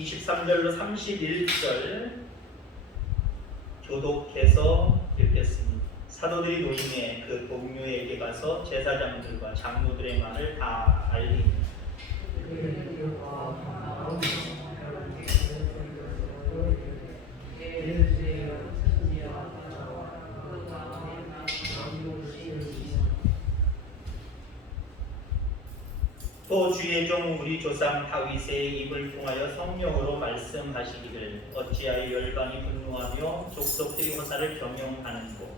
23절로 31절 교독해서 읽겠습니다. 사도들이 노임에 그 동료에게 가서 제사장들과 장로들의 말을 다 알리니 또 주의 종 우리 조상 다윗의 입을 통하여 성령으로 말씀하시기를 어찌하여 열방이 분노하며 족속들이 호사를 경영하는고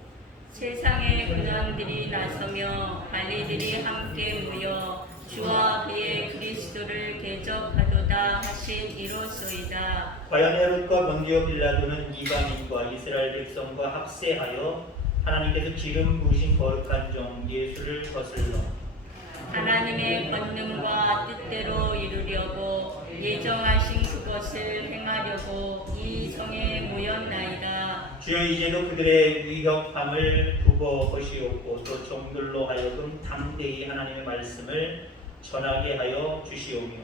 세상의 군왕들이 나서며 관리들이 함께 모여 주와 그의 그리스도를 대적하도다 하신 이로소이다. 과연 헤롯과 본디오 빌라도는 이방인과 이스라엘 백성과 합세하여 하나님께서 기름 부으신 거룩한 종 예수를 거슬러 하나님의 권능과 뜻대로 이루려고 예정하신 그것을 행하려고 이 성에 모였나이다. 주여 이제도 그들의 위협함을 굽어보시옵고 또 종들로 하여금 담대히 하나님의 말씀을 전하게 하여 주시오며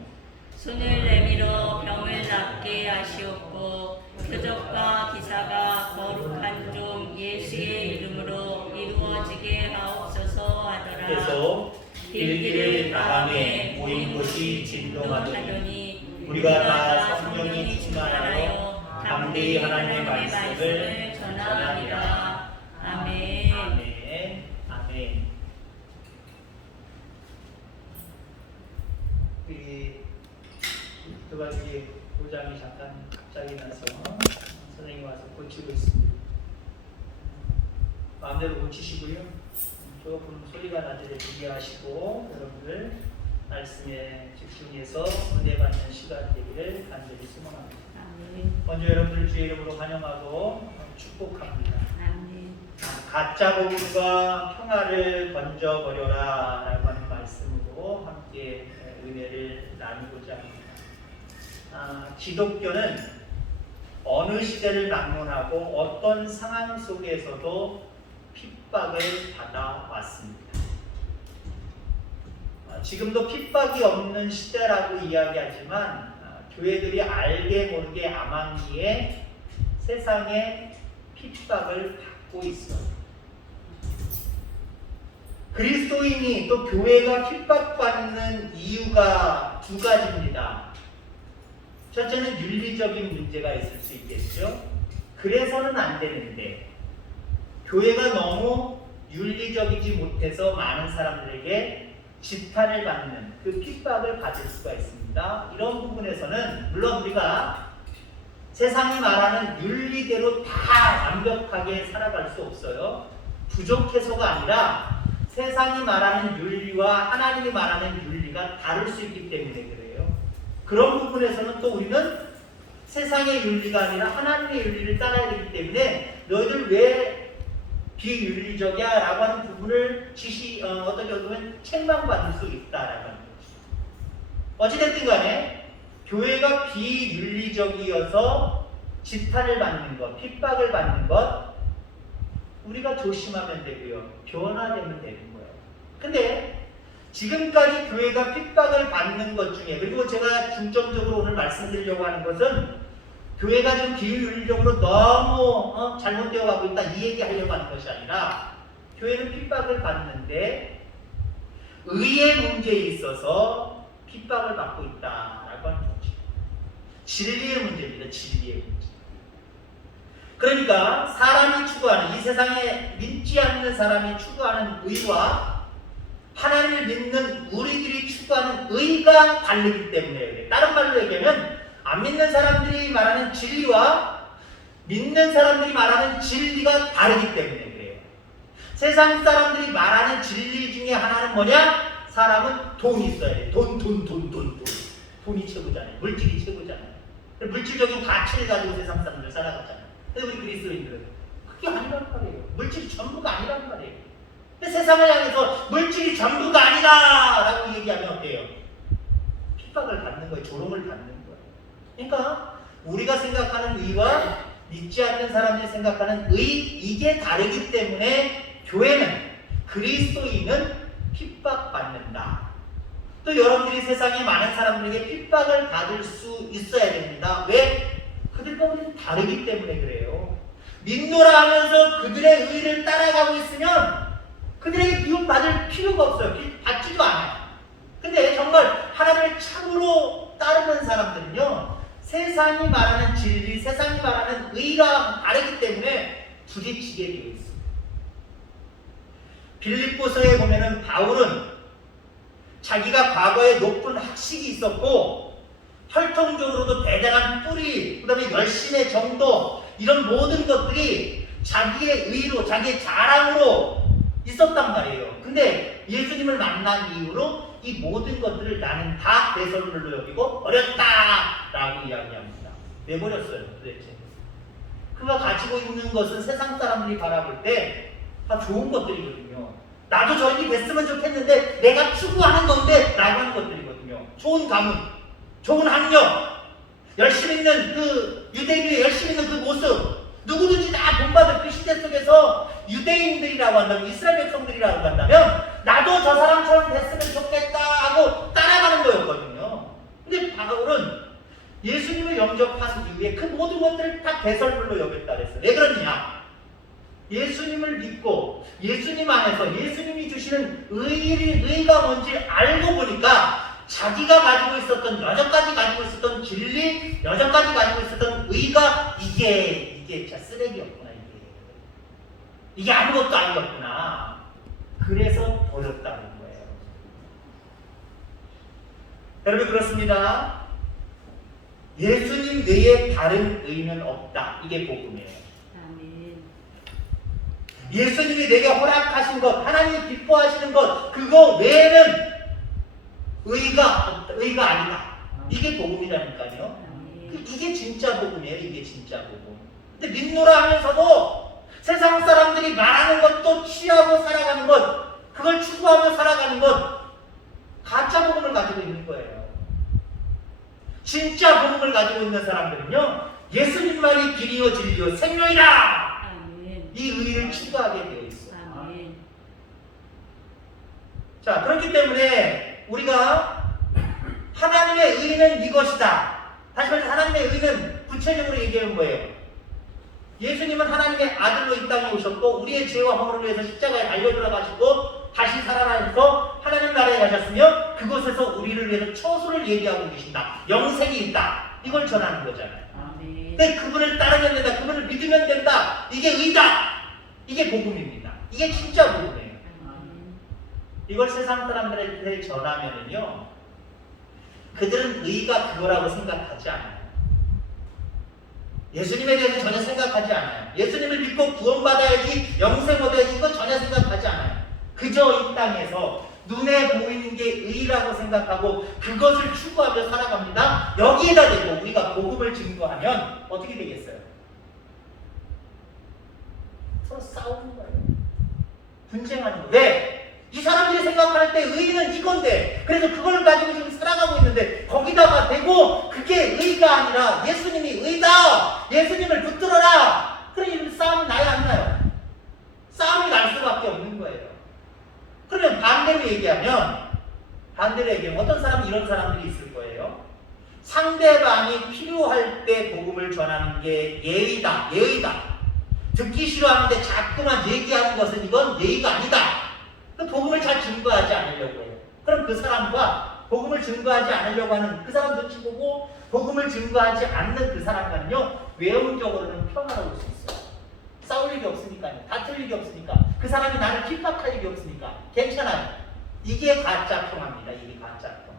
손을 내밀어 병을 낫게 하시옵고 표적과 기사가 거룩한 종 예수의 이름으로 이루어지게 하옵소서 하더라. 그래서 길길을 다함에 모인 곳이 진동하더니 우리가 다 성령이 충만하여 담대히 하나님의 말씀을 전하리라. 아멘. 아멘. 아멘. 우리 두 가지 도장이 잠깐 갑자기 나서 선생님이 와서 고치고 있습니다. 마음대로 고치시고요. 조금 소리가 나도록 이해하시고 여러분들 말씀에 집중해서 은혜 받는 시간 되기를 간절히 소망합니다. 아멘. 먼저 여러분들 주의 이름으로 환영하고 축복합니다. 아멘. 가짜 복음과 평화를 던져버려라 라고 하는 말씀으로 함께 은혜를 나누고자 합니다. 기독교는 어느 시대를 막론하고 어떤 상황 속에서도 핍박을 받아왔습니다. 지금도 핍박이 없는 시대라고 이야기하지만 교회들이 알게 모르게 암암리에 세상에 핍박을 받고 있어요. 그리스도인이 또 교회가 핍박받는 이유가 두 가지입니다. 첫째는 윤리적인 문제가 있을 수 있겠죠. 그래서는 안 되는데 교회가 너무 윤리적이지 못해서 많은 사람들에게 지탄을 받는 그 핍박을 받을 수가 있습니다. 이런 부분에서는 물론 우리가 세상이 말하는 윤리대로 다 완벽하게 살아갈 수 없어요. 부족해서가 아니라 세상이 말하는 윤리와 하나님이 말하는 윤리가 다를 수 있기 때문에 그래요. 그런 부분에서는 또 우리는 세상의 윤리가 아니라 하나님의 윤리를 따라야 되기 때문에 너희들 왜 비윤리적이야 라고 하는 부분을 어떻게 보면 책망받을 수 있다라고 하는 거죠. 어찌됐든 간에 교회가 비윤리적이어서 지탄을 받는 것, 핍박을 받는 것 우리가 조심하면 되고요. 변화되면 되는 거예요. 근데 지금까지 교회가 핍박을 받는 것 중에 그리고 제가 중점적으로 오늘 말씀드리려고 하는 것은 교회가 지금 비윤리적으로 너무 잘못되어 가고 있다 이 얘기하려고 하는 것이 아니라 교회는 핍박을 받는데 의의 문제에 있어서 핍박을 받고 있다라고 하는 거죠. 진리의 문제입니다. 진리의 문제. 그러니까 사람이 추구하는 이 세상에 믿지 않는 사람이 추구하는 의와 하나님을 믿는 우리들이 추구하는 의가 다르기 때문에 그래요. 다른 말로 얘기하면 안 믿는 사람들이 말하는 진리와 믿는 사람들이 말하는 진리가 다르기 때문에 그래요. 세상 사람들이 말하는 진리 중에 하나는 뭐냐? 사람은 돈이 있어야 돼. 돈. 돈이 최고잖아요. 물질이 최고잖아요. 물질적인 가치를 가지고 세상 사람들 살아갔잖아요. 근데 우리 그리스도인들은 그게 아니란 말이에요. 물질이 전부가 아니란 말이에요. 근데 세상을 향해서 물질이 전부가 아니다 라고 얘기하면 어때요? 핍박을 받는 거예요. 조롱을 받는 거예요. 그러니까 우리가 생각하는 의와 믿지 않는 사람들이 생각하는 의 이게 다르기 때문에 교회는 그리스도인은 핍박받는다. 또 여러분들이 세상에 많은 사람들에게 핍박을 받을 수 있어야 됩니다. 합니다. 왜? 그들과 우리는 다르기 때문에 그래요. 믿노라 하면서 그들의 의를 따라가고 있으면 그들에게 미움받을 필요가 없어요. 받지도 않아요. 근데 정말 하나님을 참으로 따르는 사람들은요, 세상이 말하는 진리, 세상이 말하는 의가 다르기 때문에 부딪히게 되어 있습니다. 빌립보서에 보면은 바울은 자기가 과거에 높은 학식이 있었고 혈통적으로도 대단한 뿌리, 그 다음에 열심의 정도, 이런 모든 것들이 자기의 의로, 자기의 자랑으로 있었단 말이에요. 근데 예수님을 만난 이후로 이 모든 것들을 나는 다 배설물로 여기고 버렸다라고 이야기합니다. 왜 버렸어요 도대체? 그가 가지고 있는 것은 세상 사람들이 바라볼 때 다 좋은 것들이거든요. 나도 저렇게 됐으면 좋겠는데 내가 추구하는 건데 라고 하는 것들이거든요. 좋은 가문, 좋은 학력, 열심히 있는 그 유대교의 열심히 있는 그 모습, 누구든지 다 본받을 그 시대 속에서 유대인들이라고 한다면, 이스라엘 백성들이라고 한다면 나도 저 사람처럼 됐으면 좋겠다 하고 따라가는 거였거든요. 근데 바울은 예수님을 영접한 이후에 그 모든 것들을 다 배설물로 여겼다 그랬어요. 왜 그러느냐? 예수님을 믿고 예수님 안에서 예수님이 주시는 의가 뭔지 알고 보니까 자기가 가지고 있었던, 여전까지 가지고 있었던 진리, 여전까지 가지고 있었던 의가 이게 진짜 쓰레기였구나. 이게 아무것도 아니었구나. 그래서 버렸다는 거예요. 여러분, 그렇습니다. 예수님 외에 다른 의는 없다. 이게 복음이에요. 아멘. 예수님이 내게 허락하신 것, 하나님이 기뻐하시는 것, 그거 외에는 의가 아니다. 이게 복음이라니까요. 이게 진짜 복음이에요. 이게 진짜 복음. 근데 믿노라 하면서도 세상 사람들이 말하는 것도 취하고 살아가는 것, 그걸 추구하며 살아가는 것, 가짜 복음을 가지고 있는 거예요. 진짜 복음을 가지고 있는 사람들은요, 예수님 말이 길이요 진리요 생명이다. 아멘. 이 의를 추구하게 되어 있어요. 아멘. 자, 그렇기 때문에 우리가 하나님의 의는 이것이다. 다시 말해서 하나님의 의는 구체적으로 얘기하는 거예요. 예수님은 하나님의 아들로 이 땅에 오셨고 우리의 죄와 허물을 위해서 십자가에 달려 들어가시고 다시 살아나셔서 하나님 나라에 가셨으며 그곳에서 우리를 위해서 처소를 예비하고 계신다. 영생이 있다. 이걸 전하는 거잖아요. 아멘. 근데 그분을 따르면 된다. 그분을 믿으면 된다. 이게 의다. 이게 복음입니다. 이게 진짜 복음이에요. 이걸 세상 사람들한테 전하면은요, 그들은 의가 그거라고 생각하지 않아요. 예수님에 대해서 전혀 생각하지 않아요. 예수님을 믿고 구원받아야지, 영생 얻어야지, 이거 전혀 생각하지 않아요. 그저 이 땅에서 눈에 보이는 게 의라고 생각하고 그것을 추구하며 살아갑니다. 여기에다 대고 우리가 복음을 증거하면 어떻게 되겠어요? 서로 싸우는 거예요. 분쟁하는 거예요. 왜? 이 사람들이 생각할 때 의는 이건데, 그래서 그걸 가지고 지금 살아가고 있는데 거기다가 대고 그게 의가 아니라 예수님이 의다, 예수님을 붙들어라. 그러니 싸움이 나야 안 나요? 싸움이 날 수밖에 없는 거예요. 그러면 반대로 얘기하면 어떤 사람은 이런 사람들이 있을 거예요. 상대방이 필요할 때 복음을 전하는 게 예의다. 듣기 싫어하는데 자꾸만 얘기하는 것은 이건 예의가 아니다. 복음을 잘 증거하지 않으려고 해요. 그럼 그 사람과 복음을 증거하지 않으려고 하는 그 사람 눈치 보고 복음을 증거하지 않는 그 사람과는요, 외형적으로는 평화로울 수 있어요. 싸울 일이 없으니까요. 다툴 일이 없으니까. 그 사람이 나를 핍박할 일이 없으니까 괜찮아요. 이게 가짜 평화입니다. 이게 가짜 평화.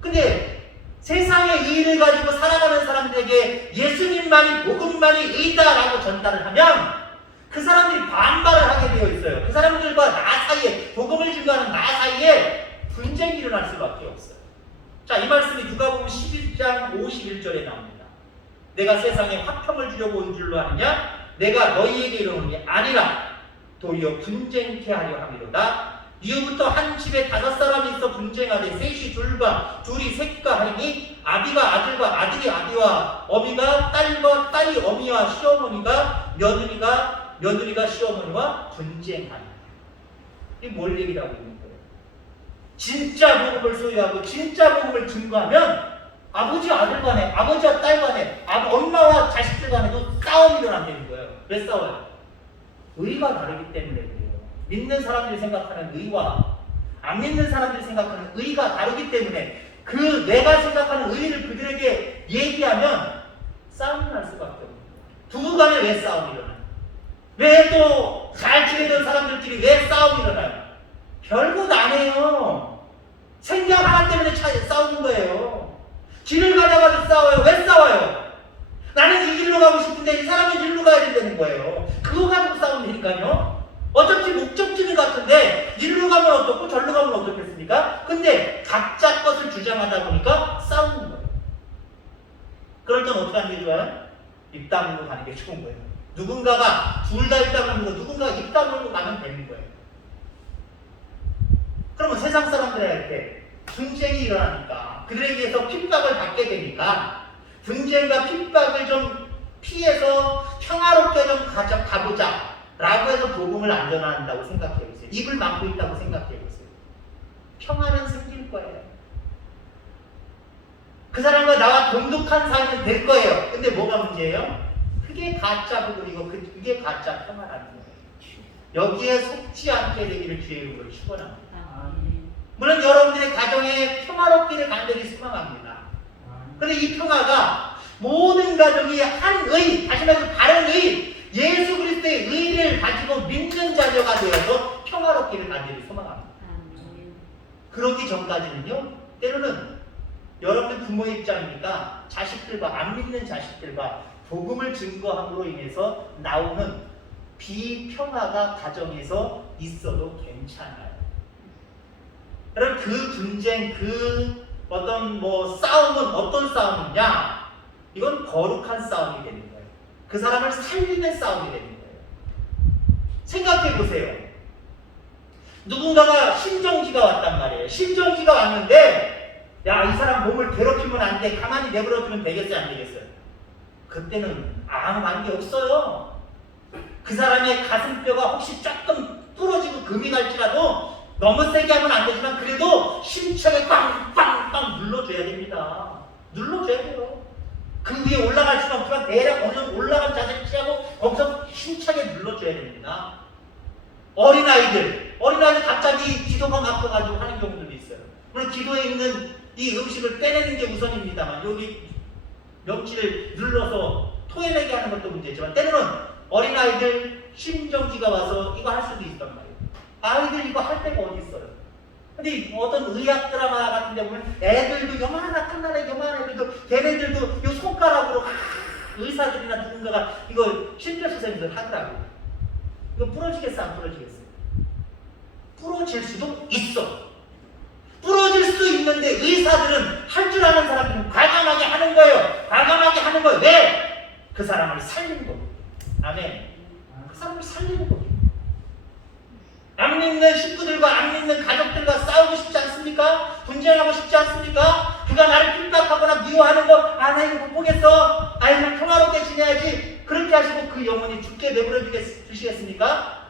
근데 세상의 의를 가지고 살아가는 사람들에게 예수님만이, 복음만이 의다라고 전달을 하면 그 사람들이 반발을 하게 되어 있어요. 그 사람들과 나 사이에, 복음을 증거하는 나 사이에 분쟁이 일어날 수밖에 없어요. 자, 이 말씀이 누가복음 11장 51절에 나옵니다. 내가 세상에 화평을 주려고 온 줄로 아느냐? 내가 너희에게 이르노니 게 아니라 도리어 분쟁케 하려 함이로다. 이후부터 한 집에 5사람이 있어 분쟁하되 셋이 둘과 둘이 셋과 하리니 아비가 아들과 아들이 아비와 어미가 딸과 딸이 어미와 시어머니가 며느리가 시어머니와 분쟁하니. 이게 뭘 얘기를 하고 있는 거예요? 진짜 복음을 소유하고 진짜 복음을 증거하면 아버지 아들 간에, 아버지와 딸 간에, 엄마와 자식들 간에도 싸움이 일어난다는 거예요. 왜 싸워요? 의가 다르기 때문에 그래요. 믿는 사람들이 생각하는 의와 안 믿는 사람들이 생각하는 의가 다르기 때문에 그 내가 생각하는 의를 그들에게 얘기하면 싸움이 날 수밖에 없는 거예요. 부부 간에 왜 싸움이 일어나요? 왜 또 잘 지내던 사람들끼리 왜 싸움이 일어나요? 별것 안 해요. 생각 하나 때문에 싸우는 거예요. 길을 가다가도 싸워요. 왜 싸워요? 나는 이 길로 가고 싶은데 이 사람은 이 길로 가야 된다는 거예요. 그거 가지고 싸우면 되니까요. 어차피 목적지는 같은데 이리로 가면 어떻고 저리로 가면 어떻겠습니까? 근데 각자 것을 주장하다 보니까 싸우는 거예요. 그럴 땐 어떻게 하는 게 좋아요? 입 다물고 가는 게 좋은 거예요. 누군가가 둘 다 입 다물고 누군가가 입 다물고 가면 되는 거예요. 그러면 세상 사람들한테 분쟁이 일어나니까 그들에 의해서 핍박을 받게 되니까 분쟁과 핍박을 좀 피해서 평화롭게 좀 가보자 라고 해서 복음을 안 전한다고 생각해보세요. 입을 막고 있다고 생각해보세요. 평화는 생길 거예요. 그 사람과 나와 동독한 삶은 될 거예요. 근데 뭐가 문제예요? 그게 가짜 복음이고 그게 가짜 평화라는 거예요. 여기에 속지 않게 되기를 주의 이름으로 축원합니다. 물론 여러분들의 가정에 평화롭기를 간절히 소망합니다. 그런데 이 평화가 모든 가정이 한 의, 다시 말해서 바른 의, 예수 그리스도의 의를 가지고 믿는 자녀가 되어서 평화롭기를 간절히 소망합니다. 그러기 전까지는요, 때로는 여러분들 부모 입장이니까 자식들과 안 믿는 자식들과 복음을 증거함으로 인해서 나오는 비평화가 가정에서 있어도 괜찮아요. 여러분 그 분쟁, 그 어떤 싸움은 어떤 싸움이냐? 이건 거룩한 싸움이 되는 거예요. 그 사람을 살리는 싸움이 되는 거예요. 생각해 보세요. 누군가가 심정지가 왔단 말이에요. 심정지가 왔는데 야, 이 사람 몸을 괴롭히면 안 돼. 가만히 내버려두면 되겠어요, 안 되겠어요? 그때는 아무 관계 없어요. 그 사람의 가슴뼈가 혹시 조금 부러지고 금이 갈지라도 너무 세게 하면 안 되지만 그래도 심차게 빵빵빵 눌러줘야 됩니다. 눌러줘야 돼요. 그 위에 올라갈 수는 없지만 대략 어느 정도 올라간 자세를 취하고 거기서 힘차게 눌러줘야 됩니다. 어린아이들 갑자기 기도가 막혀가지고 하는 경우들도 있어요. 물론 기도에 있는 이 음식을 빼내는 게 우선입니다만 여기 명치를 눌러서 토해내게 하는 것도 문제지만 때로는 어린아이들 심정지가 와서 이거 할 수도 있단 말이에요. 아이들 이거 할 데가 어디 있어요? 근데 어떤 의학 드라마 같은 데 보면 애들도 요만한 나라에 요만한 애들도 걔네들도 요 손가락으로 의사들이나 누군가가 이거 심폐소생술 하더라고요. 이거 부러지겠어 안 부러지겠어요? 부러질 수도 있어. 부러질 수 있는데 의사들은 할 줄 아는 사람들은 과감하게 하는 거예요. 과감하게 하는 거예요. 왜? 그 사람을 살리는 거고. 아멘. 그 사람을 살리는 거고. 안 믿는 식구들과 안 믿는 가족들과 싸우고 싶지 않습니까? 분쟁하고 싶지 않습니까? 그가 나를 핍박하거나 미워하는 거, 나 이거 못 보겠어. 그냥 평화롭게 지내야지. 그렇게 하시고 그 영혼이 죽게 내버려 두시겠습니까?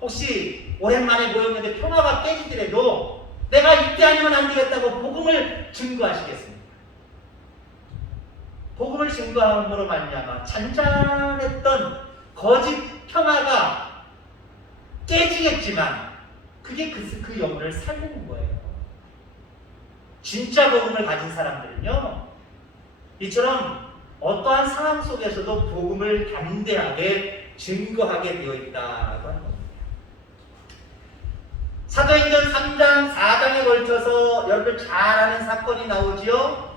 혹시 오랜만에 모였는데 평화가 깨지더라도 내가 이때 아니면 안 되겠다고 복음을 증거하시겠습니까? 복음을 증거함으로 말미암아 잔잔했던 거짓 평화가 깨지겠지만 그게 그 영혼을 살리는 거예요. 진짜 복음을 가진 사람들은요, 이처럼 어떠한 상황 속에서도 복음을 담대하게 증거하게 되어 있다고 하는 겁니다. 사도행전 3장, 4장에 걸쳐서 여러분들 잘 아는 사건이 나오지요.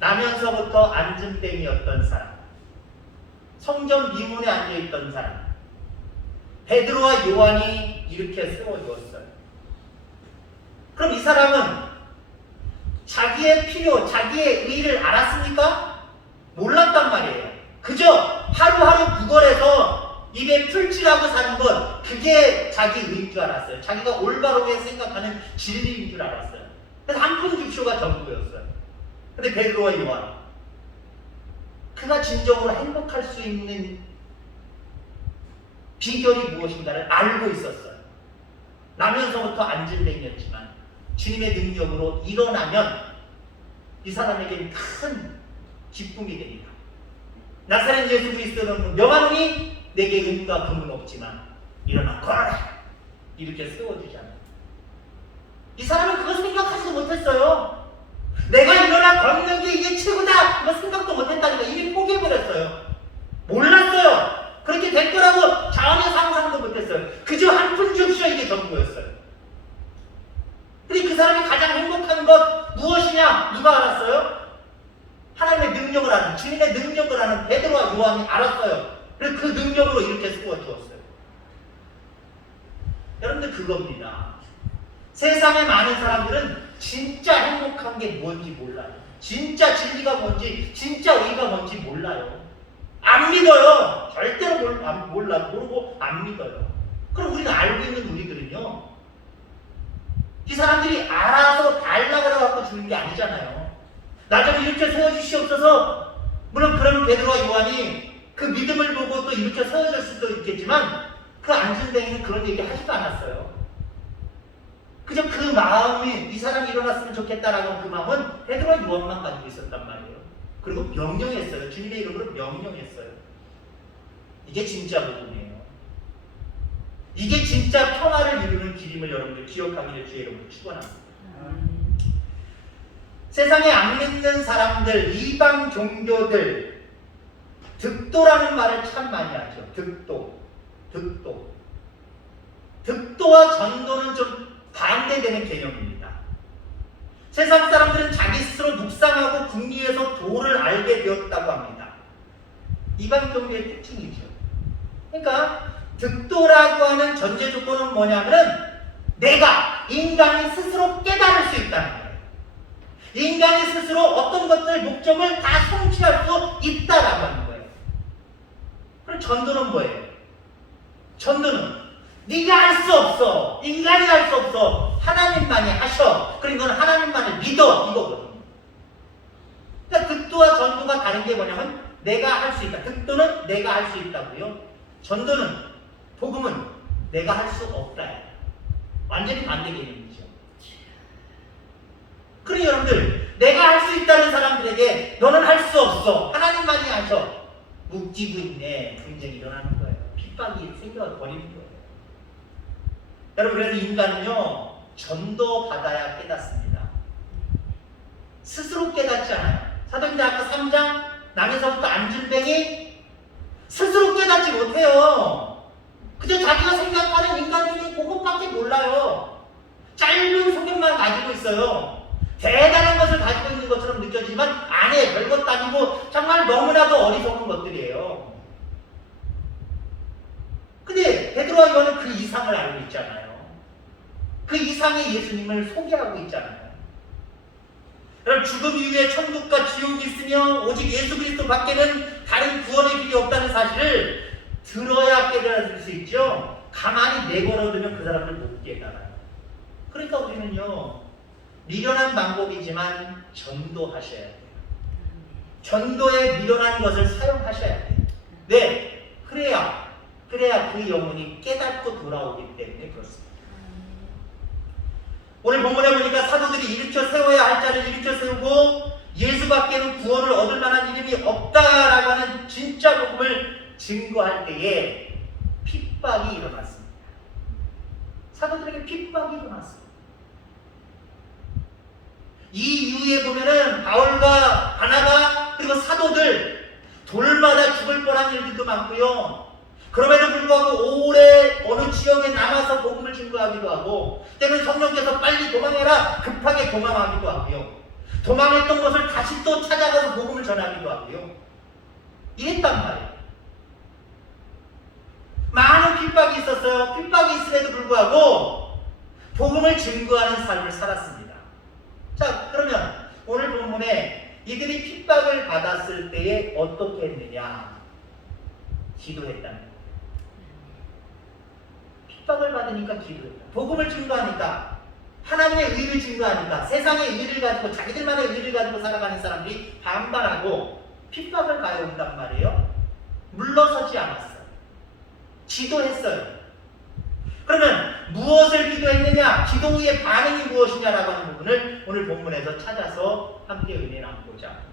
나면서부터 안진뱅이였던 사람, 성전 미문에 앉아있던 사람, 베드로와 요한이 이렇게 세워주었어요. 그럼 이 사람은 자기의 필요, 자기의 의를 알았습니까? 몰랐단 말이에요. 그저 하루하루 구걸해서 입에 풀칠하고 사는 것, 그게 자기 의인 줄 알았어요. 자기가 올바르게 생각하는 진리인 줄 알았어요. 그래서 한 푼 줍쇼가 전부였어요. 근데 베드로와 요한, 그가 진정으로 행복할 수 있는 비결이 무엇인가를 알고 있었어요. 나면서부터 안진뱅이였지만 주님의 능력으로 일어나면 이 사람에게는 큰 기쁨이 됩니다. 나사렛 예수 그리스도는 명하노니 내게 은과 금은 없지만 일어나 걸어라 이렇게 세워주잖아요. 이 사람은 그거 생각하지도 못했어요. 내가 일어나 걷는 게 이게 최고다 그거 생각도 못했다니까. 이미 포기해버렸어요. 몰랐어요. 그렇게 될 거라고 전혀 상상도 못했어요. 그저 한 푼 줍쇼 이게 전부였어요. 근데 그 사람이 가장 행복한 것 무엇이냐 누가 알았어요? 하나님의 능력을 아는, 주님의 능력을 아는 베드로와 요한이 알았어요. 그래서 그 능력으로 이렇게 세워주었어요. 여러분들 그겁니다. 세상에 많은 사람들은 진짜 행복한 게 뭔지 몰라요. 진짜 진리가 뭔지, 진짜 의가 뭔지 몰라요. 안 믿어요. 절대로 모르고 안 믿어요. 그럼 우리는 알고 있는 우리들은요, 이 사람들이 알아서 달라고 해갖고 주는 게 아니잖아요. 나 좀 이렇게 세워주시옵소서. 물론 그런 베드로와 요한이 그 믿음을 보고 또 이렇게 세워질 수도 있겠지만 그 안순뱅이는 그런 얘기 하지도 않았어요. 그저 그 마음이 이 사람이 일어났으면 좋겠다라고 그 마음은 베드로와 요한만 가지고 있었단 말이에요. 그리고 명령했어요. 주님의 이름으로 명령했어요. 이게 진짜 복음이에요. 이게 진짜 평화를 이루는 길임을 여러분들 기억하기를 주의 이름으로 축원합니다. 세상에 안 믿는 사람들, 이방 종교들, 득도라는 말을 참 많이 하죠. 득도와 전도는 좀 반대되는 개념입니다. 세상 사람들은 자기 스스로 묵상하고 궁리에서 도를 알게 되었다고 합니다. 이방 종교의 특징이죠. 그러니까 득도라고 하는 전제 조건은 뭐냐면 내가 인간이 스스로 깨달을 수 있다는 거예요. 인간이 스스로 어떤 것들 목적을 다 성취할 수 있다라고 하는 거예요. 그럼 전도는 뭐예요? 전도는 네가 할 수 없어. 인간이 할 수 없어. 하나님만이 하셔. 그리고 너는 하나님만을 믿어. 이거거든요. 그러니까 득도와 전도가 다른 게 뭐냐면 내가 할 수 있다. 득도는 내가 할 수 있다고요. 전도는, 복음은 내가 할 수 없다. 완전히 반대 개념이죠. 그러니 여러분들, 내가 할 수 있다는 사람들에게 너는 할 수 없어. 하나님만이 하셔. 묵지고 있네. 분쟁이 일어나는 거예요. 핍박이 생겨버리는 거예요. 여러분, 그래서 인간은요, 전도 받아야 깨닫습니다. 스스로 깨닫지 않아요. 사도행전 3장, 남에서부터 안준뱅이 스스로 깨닫지 못해요. 그저 자기가 생각하는 인간적인 그것밖에 몰라요. 짧은 소견만 가지고 있어요. 대단한 것을 가지고 있는 것처럼 느껴지지만 아니에요. 별것도 아니고 정말 너무나도 어리석은 것들이에요. 근데 베드로와 요한은 그 이상을 알고 있잖아요. 그 이상의 예수님을 소개하고 있잖아요. 여러분, 죽음 이후에 천국과 지옥이 있으며 오직 예수 그리스도 밖에는 다른 구원의 길이 없다는 사실을 들어야 깨달을 수 있죠. 가만히 내버려두면 그 사람을 못 깨달아요. 그러니까 우리는요, 미련한 방법이지만 전도하셔야 돼요. 전도에 미련한 것을 사용하셔야 돼요. 네, 그래야 그 영혼이 깨닫고 돌아오기 때문에 그렇습니다. 오늘 본문에 보니까 사도들이 일으켜 세워야 할 자를 일으켜 세우고 예수밖에는 구원을 얻을 만한 이름이 없다라고 하는 진짜 복음을 증거할 때에 핍박이 일어났습니다. 사도들에게 핍박이 일어났습니다. 이 이후에 보면은 바울과 바나바 그리고 사도들 돌마다 죽을 뻔한 일들도 많고요. 그럼에도 불구하고 오래 어느 지역에 남아서 복음을 증거하기도 하고 때로는 성령께서 빨리 도망해라 급하게 도망하기도 하고요. 도망했던 것을 다시 또 찾아가서 복음을 전하기도 하고요. 이랬단 말이에요. 많은 핍박이 있었어요. 핍박이 있음에도 불구하고 복음을 증거하는 삶을 살았습니다. 자, 그러면 오늘 본문에 이들이 핍박을 받았을 때에 어떻게 했느냐? 기도했다는 거예요. 핍박을 받으니까 기도했다. 복음을 증거하니까, 하나님의 의를 증거하니까, 세상의 의를 가지고 자기들만의 의를 가지고 살아가는 사람들이 반발하고 핍박을 가해온단 말이에요. 물러서지 않았어요. 기도했어요. 그러면 무엇을 기도했느냐? 기도 후의 반응이 무엇이냐라고 하는 부분을 오늘 본문에서 찾아서 함께 은혜 나누고자 합니다.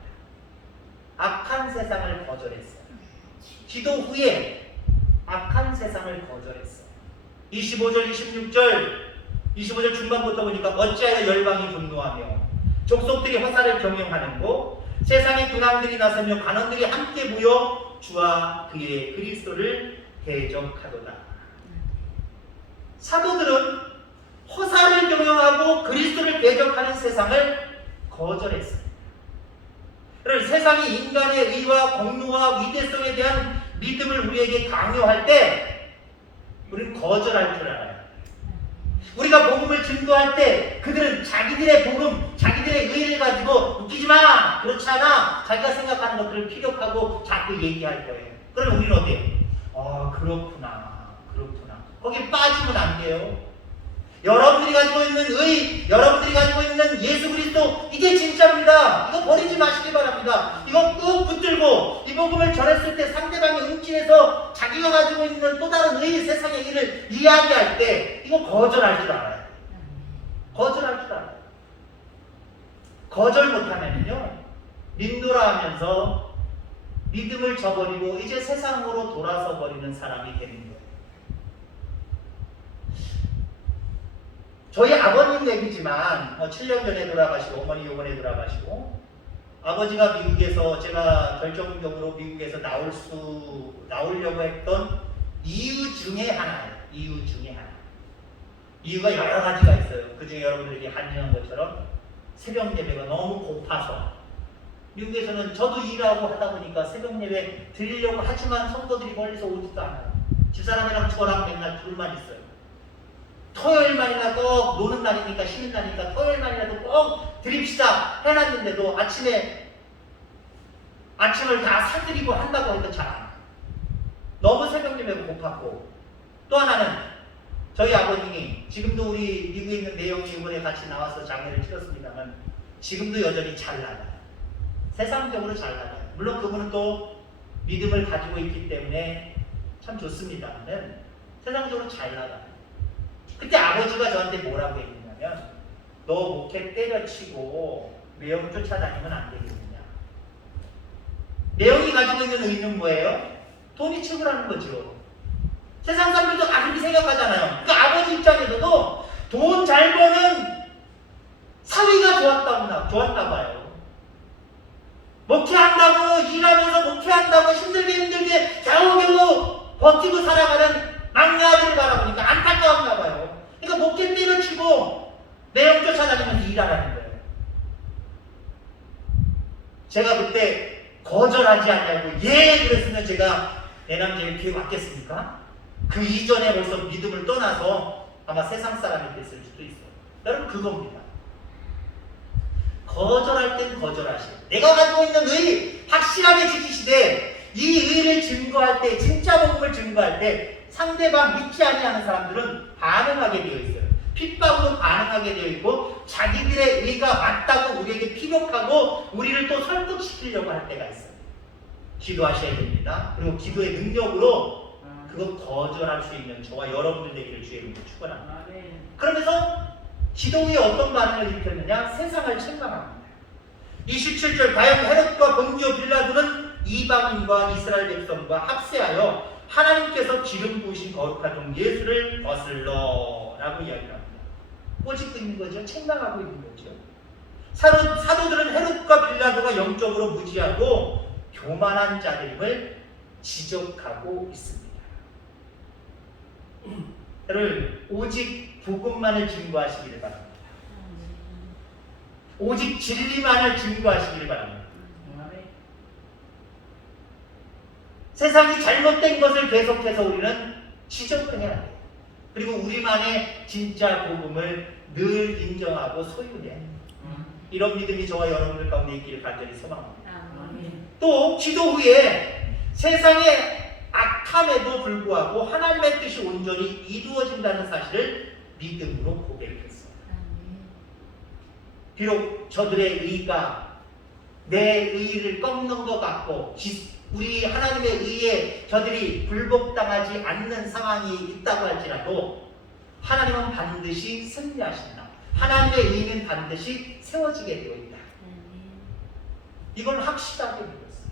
악한 세상을 거절했어요. 기도 후에 악한 세상을 거절했어요. 25절, 25절 중반부터 보니까 어찌하여 열방이 분노하며 족속들이 화살을 경영하는고 세상의 군왕들이 나서며 관원들이 함께 모여 주와 그의 그리스도를 대적하도다. 사도들은 허사를 경영하고 그리스도를 대적하는 세상을 거절했어요. 그래서 세상이 인간의 의와 공로와 위대성에 대한 믿음을 우리에게 강요할 때 우리는 거절할 줄 알아요. 우리가 복음을 증거할 때 그들은 자기들의 복음, 자기들의 의를 가지고 웃기지 마! 그렇지 않아! 자기가 생각하는 것들을 피력하고 자꾸 얘기할 거예요. 그러면 우리는 어때요? 그렇구나. 거기에 빠지면 안 돼요. 여러분들이 가지고 있는 의, 여러분들이 가지고 있는 예수 그리스도, 이게 진짜입니다. 이거 버리지 마시기 바랍니다. 이거 꼭 붙들고 이 복음을 전했을 때 상대방이 응치해서 자기가 가지고 있는 또 다른 의, 세상의 의를 이야기할 때 이거 거절할 줄 알아요. 거절할 줄 알아요. 거절 못하면요 린도라 하면서 믿음을 저버리고 이제 세상으로 돌아서 버리는 사람이 되는 거예요. 저희 아버님 얘기지만 7년 전에 돌아가시고 어머니 요번에 돌아가시고 아버지가 미국에서 제가 결정적으로 미국에서 나오려고 했던 이유 중에 하나예요. 이유가 여러 가지가 있어요. 그 중에 여러분들이 한정한 것처럼 새벽 예배가 너무 고파서 미국에서는 저도 일하고 하다 보니까 새벽 예배 드리려고 하지만 성도들이 멀리서 오지도 않아요. 집사람이랑 저랑 맨날 둘만 있어요. 토요일만이나 꼭 노는 날이니까 쉬는 날이니까 토요일만이라도 꼭 드립시다 해놨는데도 아침을 다 사드리고 한다고 해도 잘 안 해요. 너무 새벽 예배가 고팠고 또 하나는 저희 아버님이 지금도 우리 미국에 있는 내용이 이번에 같이 나와서 장례를 치렀습니다만 지금도 여전히 잘 나가요. 세상적으로 잘 나가요. 물론 그분은 또 믿음을 가지고 있기 때문에 참 좋습니다만 세상적으로 잘 나가요. 그때 아버지가 저한테 뭐라고 했냐면 너 목회 때려치고 매형 쫓아다니면 안 되겠느냐. 매형이 가지고 있는 의미는 뭐예요? 돈이 최고라는 거죠. 세상 사람들도 그렇게 생각하잖아요. 그러니까 아버지 입장에서도 돈 잘 버는 사위가 좋았나 봐요. 목회한다고 일하면서 목회한다고 힘들게 겨우겨우 버티고 살아가는 막내 아들을 바라보니까 안타까웠나 봐요. 그러니까 목회 때려치고 내용 쫓아다니면서 일하라는 거예요. 제가 그때 거절하지 않냐고 그랬으면 제가 내 남자의 교회 왔겠습니까? 그 이전에 벌써 믿음을 떠나서 아마 세상 사람이 됐을 수도 있어요. 여러분 그겁니다. 거절할 땐 거절하시고 내가 가지고 있는 의 확실하게 지키시되 이 의를 증거할 때 진짜 복음을 증거할 때 상대방 믿지 아니하는 사람들은 반응하게 되어 있어요. 핍박으로 반응하게 되어 있고 자기들의 의가 맞다고 우리에게 피력하고 우리를 또 설득시키려고 할 때가 있어요. 기도하셔야 됩니다. 그리고 기도의 능력으로 그거 거절할 수 있는 저와 여러분들 되기를 주의 이름으로 축원합니다. 그러면서 기도 후에 어떤 반응을 일으켰느냐? 세상을 책망합니다. 27절 과연 헤롯과 본디오 빌라도는 이방인과 이스라엘 백성과 합세하여 하나님께서 기름 부으신 거룩한 종 예수를 거슬러 라고 이야기합니다. 꼬집고 있는 거죠. 책망하고 있는 거죠. 사도들은 헤롯과 빌라도가 영적으로 무지하고 교만한 자들임을 지적하고 있습니다. 여러분 오직 복음만을 증거하시기를 바랍니다. 오직 진리만을 증거하시기를 바랍니다. 세상이 잘못된 것을 계속해서 우리는 지적을 해야 돼요. 그리고 우리만의 진짜 복음을 늘 인정하고 소유해야 돼요. 이런 믿음이 저와 여러분들 가운데 있기를 간절히 소망합니다. 또 기도 후에 세상의 악함에도 불구하고 하나님의 뜻이 온전히 이루어진다는 사실을 믿음으로 고백했어요. 비록 저들의 의가 내 의를 꺾는 것 같고 우리 하나님의 의에 저들이 불복당하지 않는 상황이 있다고 할지라도 하나님은 반드시 승리하신다. 하나님의 의는 반드시 세워지게 되어 있다. 이걸 확실하게 믿었어요.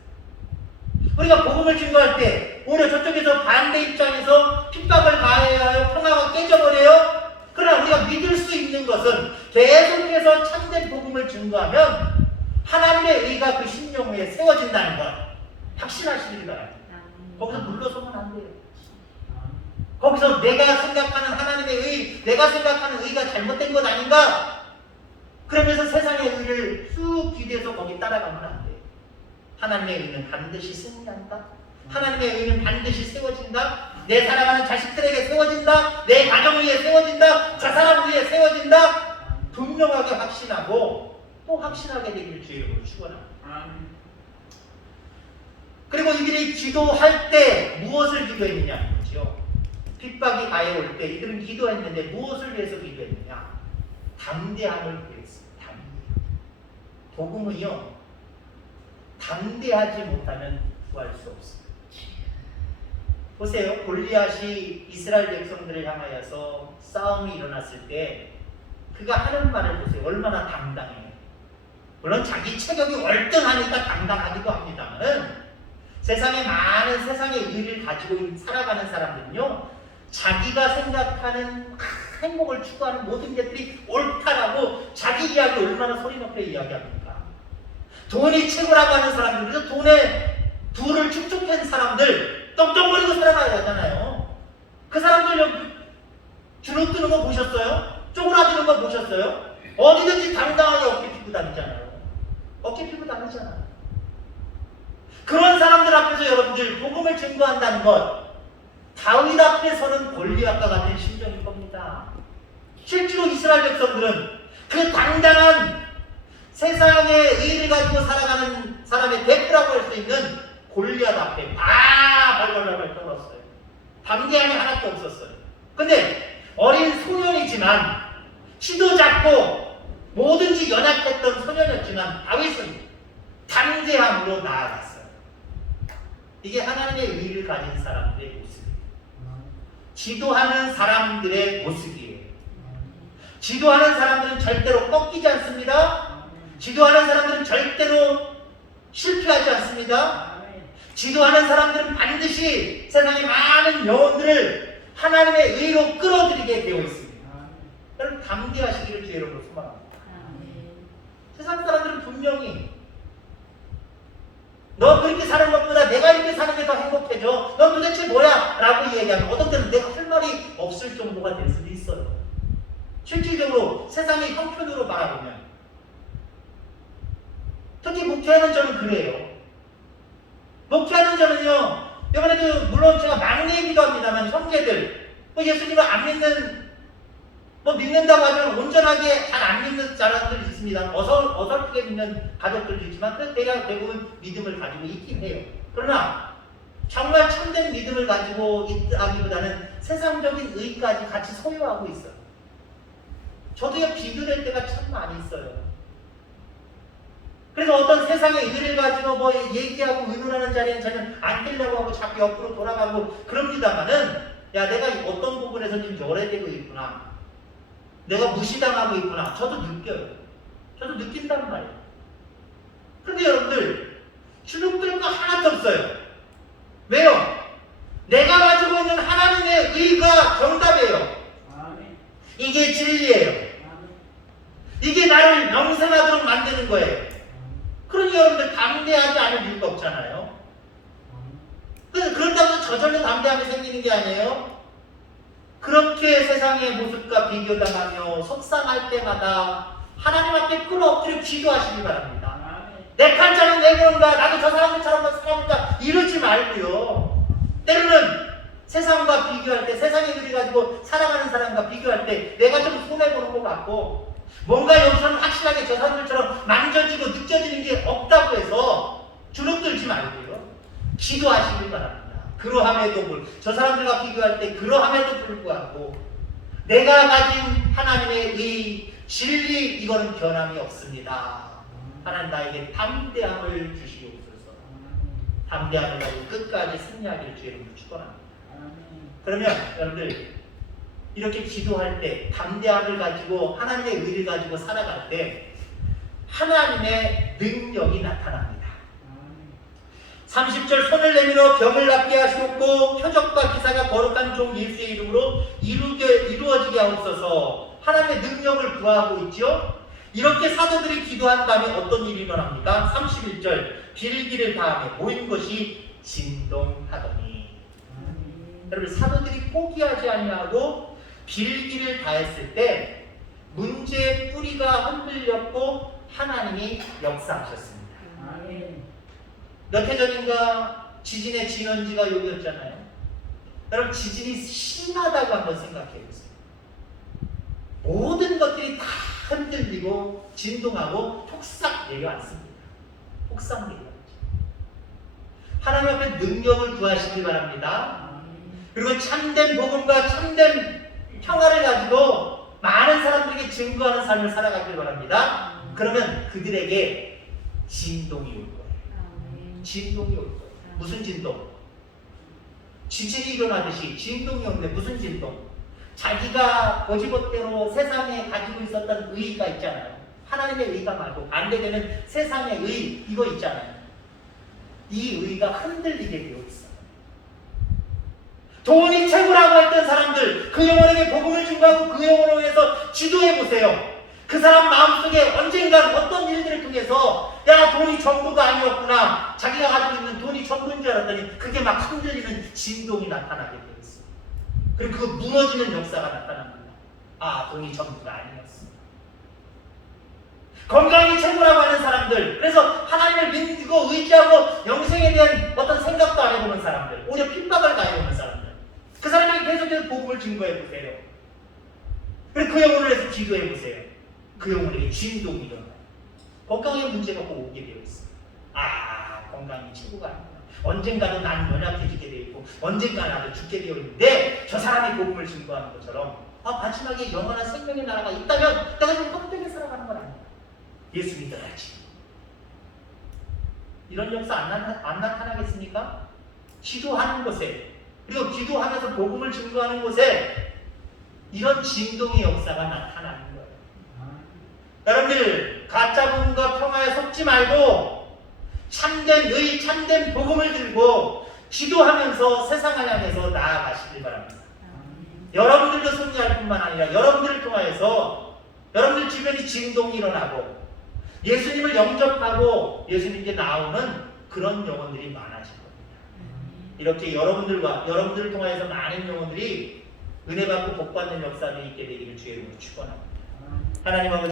우리가 복음을 증거할 때 오히려 저쪽에서 반대 입장에서 핍박을 가해야 하여 평화가 깨져버려요. 그러나 우리가 믿을 수 있는 것은 계속해서 참된 복음을 증거하면 하나님의 의가 그 심령 위에 세워진다는 것 확신하시길 바랍니다. 거기서 물러서면 안 돼요. 거기서 내가 생각하는 하나님의 의, 내가 생각하는 의가 잘못된 것 아닌가? 그러면서 세상의 의를 쑥 기대서 거기 따라가면 안 돼요. 하나님의 의는 반드시 승리한다. 하나님의 의는 반드시 세워진다. 내 사랑하는 자식들에게 세워진다. 내 가정 위에 세워진다. 저 사람 위에 세워진다. 분명하게 확신하고 또 확신하게 되기를 주의 이름으로 축원합니다. 그리고 이들이 기도할 때 무엇을 기도했느냐는 거죠. 핍박이 가해올 때 이들은 기도했는데 무엇을 위해서 기도했느냐? 담대함을 구했습니다. 복음은요, 담대하지 못하면 구할 수 없습니다. 보세요. 골리앗이 이스라엘 백성들을 향하여서 싸움이 일어났을 때 그가 하는 말을 보세요. 얼마나 당당해요. 물론 자기 체격이 월등하니까 당당하기도 합니다만 세상에 많은 세상의 의를 가지고 살아가는 사람들은요, 자기가 생각하는 행복을 추구하는 모든 것들이 옳다라고 자기 이야기 얼마나 소리 높여 이야기합니까? 돈이 최고라고 하는 사람들, 그래서 돈에 부를 축적한 사람들 떵떵거리고 살아가야 하잖아요. 그 사람들 주눅 드는 거 보셨어요? 쪼그라드는 거 보셨어요? 어디든지 당당하게 어깨 피고 다니잖아요. 어깨 피고 다니잖아요. 그런 사람들 앞에서 여러분들 복음을 증거한다는 것, 다윗 앞에서는 골리앗과 같은 심정일 겁니다. 실제로 이스라엘 백성들은 그 당당한 세상의 의를 가지고 살아가는 사람의 대표라고 할 수 있는 골리앗 앞에 다 발발발발 떨었어요. 담대함이 하나도 없었어요. 근데 어린 소년이지만 키도 작고 뭐든지 연약했던 소년이었지만 다윗은 담대함으로 나아갔어요. 이게 하나님의 의를 가진 사람들의 모습이에요. 지도하는 사람들의 모습이에요. 지도하는 사람들은 절대로 꺾이지 않습니다. 지도하는 사람들은 절대로 실패하지 않습니다. 지도하는 사람들은 반드시 세상의 많은 영혼들을 하나님의 의로 끌어들이게 되어 있습니다. 여러분 담대하시기를 주의 이름으로 소망합니다. 세상 사람들은 분명히 너 그렇게 사는 것보다 내가 이렇게 사는 게 더 행복해져. 넌 도대체 뭐야? 라고 얘기하면 어떤 때는 내가 할 말이 없을 정도가 될 수도 있어요. 실질적으로 세상의 형편으로 바라보면 특히 목회하는 저는 그래요. 목회하는 저는요, 이번에도 물론 제가 막내이기도 합니다만 형제들, 예수님을 안 믿는, 믿는다고 하면 온전하게 잘 안 믿는 사람들이 있습니다. 어설프게 믿는 가족들도 있지만 대부분 믿음을 가지고 있긴 해요. 그러나 정말 참된 믿음을 가지고 있다기보다는 세상적인 의까지 같이 소유하고 있어요. 저도요, 비교될 때가 참 많이 있어요. 그래서 어떤 세상의 의를 가지고 얘기하고 의논하는 자리에 저는 안 되려고 하고 자꾸 옆으로 돌아가고 그럽니다만은, 야, 내가 어떤 부분에서 좀 열애되고 있구나. 내가 무시당하고 있구나. 저도 느껴요. 저도 느낀단 말이에요. 그런데 여러분들, 주눅들 거 하나도 없어요. 왜요? 내가 가지고 있는 하나님의 의가 정답이에요. 이게 진리예요. 이게 나를 영생하도록 만드는 거예요. 그러니 여러분들 담대하지 않을 이유가 없잖아요. 그렇다고 해서 저절로 담대함이 생기는 게 아니에요. 그렇게 세상의 모습과 비교당하며 속상할 때마다 하나님 앞에 끌어엎드려 기도하시기 바랍니다. 내 칼자는 왜 그런가? 나도 저 사람들처럼 살아볼까? 이러지 말고요. 때로는 세상과 비교할 때, 세상의 의를 가지고 살아가는 사람과 비교할 때 내가 좀 손해보는 것 같고 뭔가 여기서는 확실하게 저 사람들처럼 만져지고 느껴지는 게 없다고 해서 주눅들지 말고요. 기도하시길 바랍니다. 그러함에도 저 사람들과 비교할 때 그러함에도 불구하고 내가 가진 하나님의 의, 진리 이거는 변함이 없습니다. 하나님 나에게 담대함을 주시옵소서. 담대함을 가지고 끝까지 승리하기를 주의 이름으로 축원합니다. 그러면 여러분들 이렇게 기도할 때, 담대함을 가지고 하나님의 의를 가지고 살아갈 때 하나님의 능력이 나타납니다. 30절 손을 내밀어 병을 낫게 하시옵고 표적과 기사가 거룩한 종 예수의 이름으로 이루어지게 하옵소서. 하나님의 능력을 구하고 있죠. 이렇게 사도들이 기도한 다음에 어떤 일이 일어납니까? 31절 빌기를 다음에 모인 것이 진동하더니. 여러분, 사도들이 포기하지 아니하고 빌기를 다했을 때 문제의 뿌리가 흔들렸고 하나님이 역사하셨습니다. 몇 해 전인가 지진의 진원지가 여기였잖아요. 여러분, 지진이 심하다고 한번 생각해 보세요. 모든 것들이 다 흔들리고 진동하고 폭삭 내려앉습니다. 폭삭 내려앉죠. 하나님 앞에 능력을 구하시기 바랍니다. 그리고 참된 복음과 참된 평화를 가지고 많은 사람들에게 증거하는 삶을 살아가길 바랍니다. 그러면 그들에게 진동이 올 거예요. 진동이 올 거예요. 무슨 진동? 지진이 일어나듯이 진동이 오는데 무슨 진동? 자기가 고지것대로 세상에 가지고 있었던 의의가 있잖아요. 하나님의 의의가 말고 반대되는 세상의 의의, 이거 있잖아요. 이 의의가 흔들리게 되어 있어요. 돈이 최고라고 했던 사람들, 그 영혼에게 복음을 증거하고 그 영혼을 위해서 지도해 보세요. 그 사람 마음속에 언젠간 어떤 일들을 통해서 야, 돈이 전부가 아니었구나, 자기가 가지고 있는 돈이 전부인 줄 알았더니 그게 막 흔들리는 진동이 나타나게 되어 있어요. 그리고 그 무너지는 역사가 나타납니다. 아, 돈이 전부가 아니었어. 건강이 최고라고 하는 사람들, 그래서 하나님을 믿고 의지하고 영생에 대한 어떤 생각도 안 해보는 사람들, 오히려 핍박을 가해보는 사람들, 그 사람에게 계속해서 복음을 증거해 보세요. 그리고 그 영혼을 위해서 기도해 보세요. 그 영혼에게 진동이 일어나요. 건강에 문제가 꼭 오게 되어 있어요. 아, 건강이 최고가 아니구나. 언젠가는 난 연약해지게 되어 있고 언젠가는 나도 죽게 되어 있는데 저 사람이 복음을 증거하는 것처럼 마지막에 영원한 생명의 나라가 있다면 내가 지금 헛되게 살아가는 건 아니야. 예수 믿어야지. 이런 역사 안 나타나겠습니까? 기도하는 곳에, 그리고 기도하면서 복음을 증거하는 곳에 이런 진동의 역사가 나타나는 거예요. 여러분들, 가짜 복음과 평화에 속지 말고 참된 의, 참된 복음을 들고 기도하면서 세상을 향해서 나아가시길 바랍니다. 여러분들도 승리할 뿐만 아니라 여러분들을 통하여서 여러분들 주변이 진동이 일어나고 예수님을 영접하고 예수님께 나오는 그런 영혼들이 많아질 겁니다. 이렇게 여러분들을 통하여서 많은 영혼들이 은혜 받고 복 받는 역사들이 있게 되기를 주의 이름으로 축원합니다. 하나님 아버지,